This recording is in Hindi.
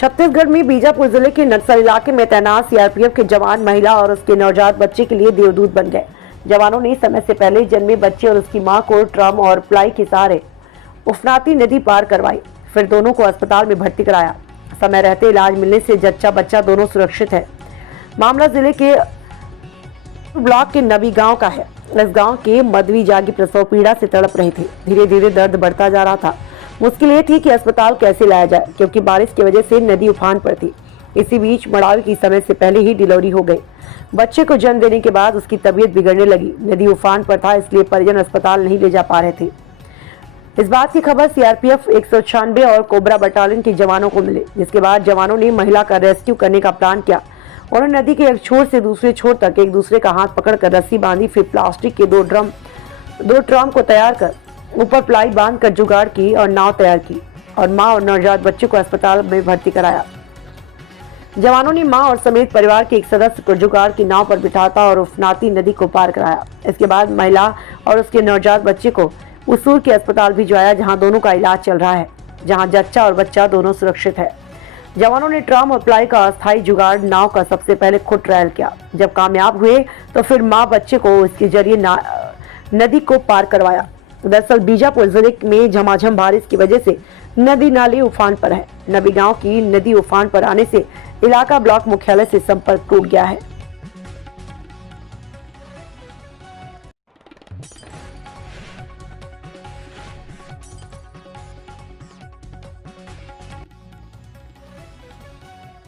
छत्तीसगढ़ में बीजापुर जिले के नक्सल इलाके में तैनात सीआरपीएफ के जवान महिला और उसके नवजात बच्चे के लिए देवदूत बन गए। जवानों ने समय से पहले जन्मे बच्चे और उसकी मां को ट्रम और प्लाई के सहारे उफनाती नदी पार करवाई, फिर दोनों को अस्पताल में भर्ती कराया। समय रहते इलाज मिलने से जच्चा बच्चा दोनों सुरक्षित है। मामला जिले के ब्लॉक के नबी गांव का है। इस गांव के मधवी जागी प्रसव पीड़ा से तड़प रहे थे। धीरे धीरे दर्द बढ़ता जा रहा था। मुश्किल ये थी कि अस्पताल कैसे लाया जाए, क्योंकि बारिश की वजह से नदी उफान पर थी। इसी बीच मड़ावी की समय से पहले ही डिलीवरी हो गई। बच्चे को जन्म देने के बाद उसकी तबीयत बिगड़ने लगी। नदी उफान पर था, इसलिए परिजन अस्पताल नहीं ले जा पा रहे थे। इस बात की खबर सीआरपीएफ 196 और कोबरा बटालियन के जवानों को मिली, जिसके बाद जवानों ने महिला का रेस्क्यू करने का प्लान किया। उन्होंने नदी के एक छोर से दूसरे छोर तक एक दूसरे का हाथ पकड़कर रस्सी बांधी, फिर प्लास्टिक के दो ट्रम को तैयार कर ऊपर प्लाई बांधकर जुगाड़ की और नाव तैयार की और मां और नवजात बच्चे को अस्पताल में भर्ती कराया। जवानों ने मां और समेत परिवार के एक सदस्य को जुगाड़ की नाव पर बिठाता और उफनाती नदी को पार कराया। इसके बाद महिला और उसके नवजात बच्चे को उसूर के अस्पताल भिजवाया, जहां दोनों का इलाज चल रहा है, जहां जच्चा और बच्चा दोनों सुरक्षित है। जवानों ने ट्रम और प्लाई का अस्थायी जुगाड़ नाव का सबसे पहले खुद ट्रायल किया। जब कामयाब हुए तो फिर मां बच्चे को इसके जरिए नदी को पार करवाया। दरअसल बीजापुर जिले में झमाझम बारिश की वजह से नदी नाले उफान पर है। नबी गांव की नदी उफान पर आने से इलाका ब्लॉक मुख्यालय से संपर्क टूट गया है।